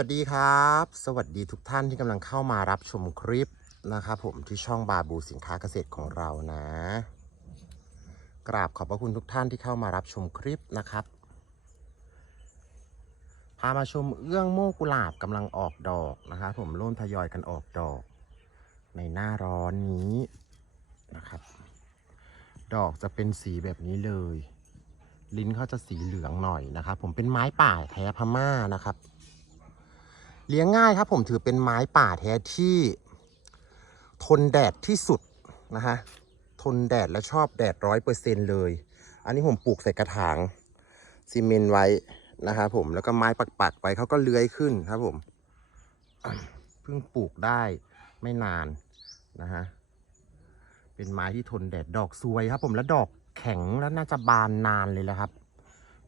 วัสดีครับ สวัสดีทุกท่านที่กำลังเข้ามารับชมคลิปนะครับผมที่ช่องบาบูสินค้าเกษตรของเรานะ กราบขอบพระคุณทุกท่านที่เข้ามารับชมคลิปนะครับ พามาชมเอื้องโมกกุหลาบกำลังออกดอกนะครับผมเริ่มทยอยกันออกดอก ในหน้าร้อนนี้นะครับ ดอกจะเป็นสีแบบนี้เลย ลิ้นเขาจะสีเหลืองหน่อยนะครับ ผมเป็นไม้ป่าแท้พม่านะครับ เลี้ยงง่ายครับผมถือเป็นไม้ป่าแท้ที่ทนแดดที่สุดนะฮะ ทนแดดและชอบแดดร้อยเปอร์เซ็นเลย อันนี้ผมปลูกใส่กระถางซีเมนต์ไว้นะครับผม แล้วก็ไม้ปักๆไปเขาก็เลื้อยขึ้นครับผม เพิ่งปลูกได้ไม่นานนะฮะ เป็นไม้ที่ทนแดดดอกสวยครับผม แล้วดอกแข็งแล้วน่าจะบานนานเลยแหละครับ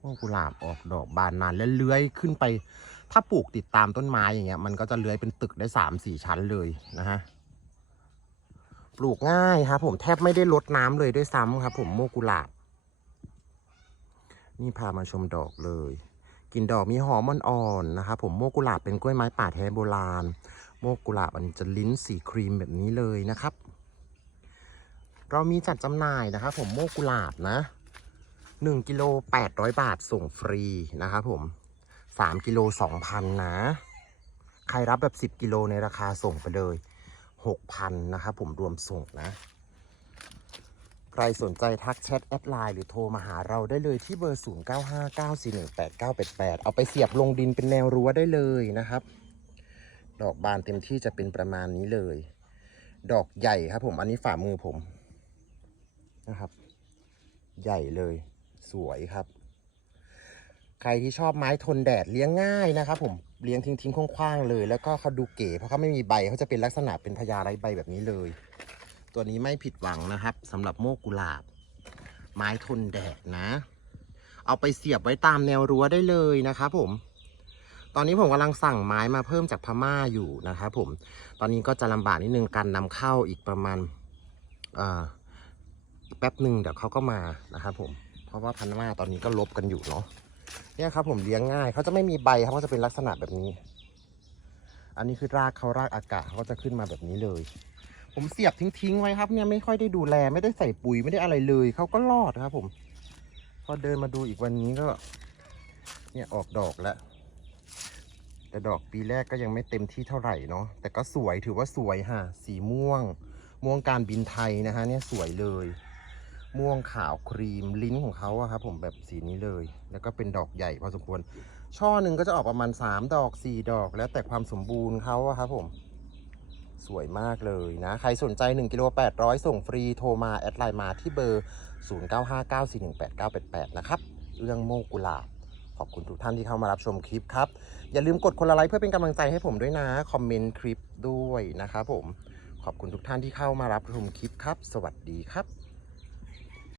วกกุหลาบออกดอกบานนานแล้วเลื้อยขึ้นไป ถ้าปลูกติดตามต้นไม้อย่างเงี้ย มันก็จะเลื้อยเป็นตึกได้สามสี่ชั้นเลยนะฮะปลูกง่ายครับผมแทบไม่ได้ลดน้ำเลยด้วยซ้ำครับ ผมโมกุหลาบ นี่พามาชมดอกเลยกลิ่นดอกมีหอมอ่อนๆนะครับผมโมกุหลาบเป็นกล้วยไม้ป่าแท้โบราณ โมกุหลาบอันนี้จะลิ้นสีครีมแบบนี้เลยนะครับ เรามีจัดจำหน่ายนะครับผมโมกุหลาบนะ 1กิโล800 บาทส่งฟรีนะครับผมสามกิโลสองพันนะ ใครรับแบบสิบกิโลในราคาส่งไปเลยหกพันนะครับผมรวมส่งนะ ใครสนใจทักแชทแอดไลน์หรือโทรมาหาเราได้เลยที่เบอร์ 0 9 5 9 4 1 8 9 8 8 เอาไปเสียบลงดินเป็นแนวรั้วได้เลยนะครับ ดอกบานเต็มที่จะเป็นประมาณนี้เลย ดอกใหญ่ครับผม อันนี้ฝ่ามือผมนะครับ ใหญ่เลย สวยครับ ใครที่ชอบไม้ทนแดดเลี้ยงง่ายนะครับ ผมเลี้ยงทิ้งๆคว้างๆเลย แล้วก็เขาดูเก๋เพราะเขาไม่มีใบเขาจะเป็นลักษณะเป็นพญาไร้ใบแบบนี้เลย ตัวนี้ไม่ผิดหวังนะครับสำหรับโมกกุหลาบ ไม้ทนแดดนะ เอาไปเสียบไว้ตามแนวรั้วได้เลยนะครับผมตอนนี้ผมกำลังสั่งไม้มาเพิ่มจากพม่าอยู่นะครับผม ตอนนี้ก็จะลำบากนิดนึงการนำเข้าอีกประมาณอ่าแป๊บหนึ่งเดี๋ยวเขาก็มานะครับผม ราะว่าพันธุ์มาตอนนี้ก็ลบกันอยู่เนาะเนี่ยครับผมเลี้ยงง่ายเขาจะไม่มีใบครับเขาจะเป็นลักษณะแบบนี้ อันนี้คือรากเขารากอากาศเขาก็จะขึ้นมาแบบนี้เลย ผมเสียบทิ้งๆไว้ครับ เนี่ยไม่ค่อยได้ดูแลไม่ได้ใส่ปุ๋ยไม่ได้อะไรเลยเขาก็รอดครับ ผม พอเดินมาดูอีกวันนี้ก็ เนี่ยออกดอกแล้วแต่ดอกปีแรกก็ยังไม่เต็มที่เท่าไหร่เนาะแต่ก็สวยถือว่าสวยฮะสีม่วง ม่วงการบินไทยนะฮะเนี่ยสวยเลย ม่วงขาวครีมลิ้นของเขาอะครับผมแบบสีนี้เลย แล้วก็เป็นดอกใหญ่พอสมควร ช่อหนึ่งก็จะออกประมาณ 3 ดอก 4 ดอก แล้วแต่ความสมบูรณ์เขาอะครับผม สวยมากเลยนะ ใครสนใจ1กิโล800 ส่งฟรีโทรมา แอดไลน์มาที่เบอร์ 0959418988 นะครับ เรื่องโมกุลาบขอบคุณทุกท่านที่เข้ามารับชมคลิปครับ อย่าลืมกดคนละไลค์เพื่อเป็นกำลังใจให้ผมด้วยนะ คอมเมนต์คลิปด้วยนะครับผม ขอบคุณทุกท่านที่เข้ามารับชมคลิปครับ สวัสดีครับ